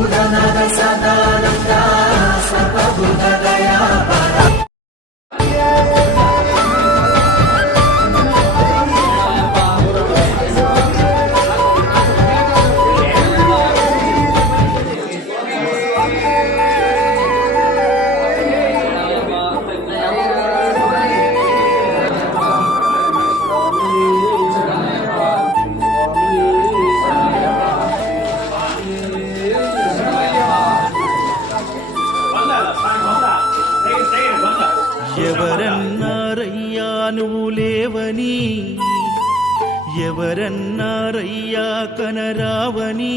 పూర్ణనాద సదానంద సర్వభూత దయాపర ఎవరన్నారయ్యా నువ్వు లేవని, ఎవరన్నారయ్యా కనరావని,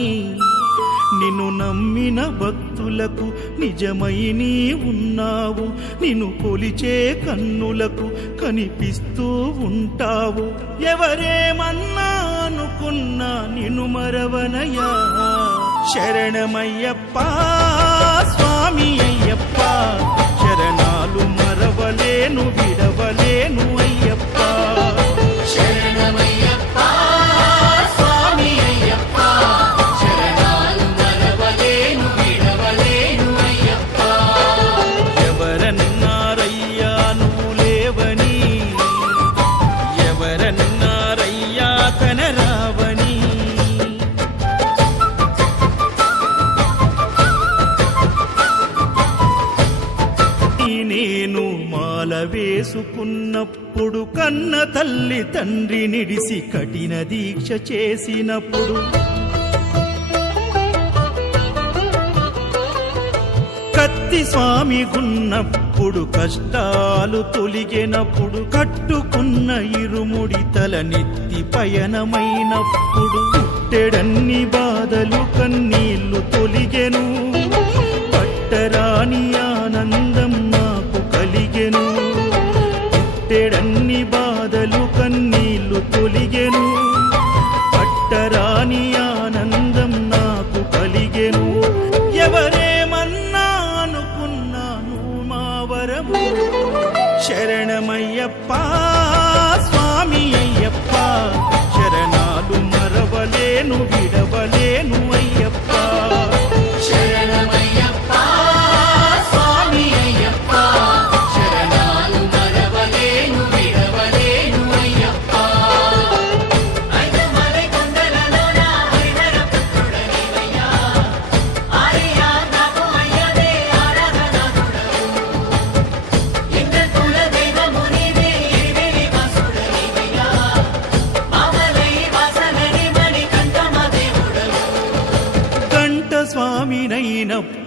నిన్ను నమ్మిన భక్తులకు నిజమై నీ ఉన్నావు, నిన్ను కొలిచే కన్నులకు కనిపిస్తూ ఉంటావు. ఎవరేమన్నా అనుకున్నా నిన్ను మరవనయ్యా. శరణమయ్యప్ప స్వామి అయ్యప్ప, శరణాలు మరవలేను విడవలేను అయ్యప్ప. శరణమయ్యప్ప స్వామి అయ్యప్ప, శరణాలు మరవలేను విడవలేను అయ్యప్ప. ఎవరన్నారయ్యా నువ్వు లేవని, ఎవరన్నారయ్యా కనరావని. నేను మాల వేసుకున్నప్పుడు, కన్న తల్లి తండ్రి నిడిసి కఠిన దీక్ష చేసినప్పుడు, కత్తి స్వామి గున్నప్పుడు, కష్టాలు తొలిగినప్పుడు, కట్టుకున్న ఇరుముడి తల నెత్తి పయనమైనప్పుడు, పుట్టెడన్ని బాధలు కన్నీళ్లు తొలిగెను, పట్టరాని ఆనందం నాకు కలిగెను. పుట్టెడన్ని బాధలు కన్నీళ్లు తొలిగెను, పట్టరాని ఆనందం నాకు కలిగెను. ఎవరేమన్నా అనుకున్నాను మా వరము. శరణమయ్యప్ప స్వామి అయ్యప్ప, శరణాలు మరవలేను విడవలేను అయ్యప్ప. శరణమయ్యప్ప స్వామి అయ్యప్ప, శరణాలు మరవలేను విడవలేను అయ్యప్ప. ఐదమలై కొండలలోన హరిహర పుత్రుడనివయ్యా, ఆర్యా నాకు అయ్యవే ఆరాధనాథుడవు. ఎంగల్ కుల దైవము నీవే ఎరివెలి వాసుడనివయ్యా, మామలై వాసనని మణికంఠమ దేవుడవు. కంఠ స్వామినైనప్పుడు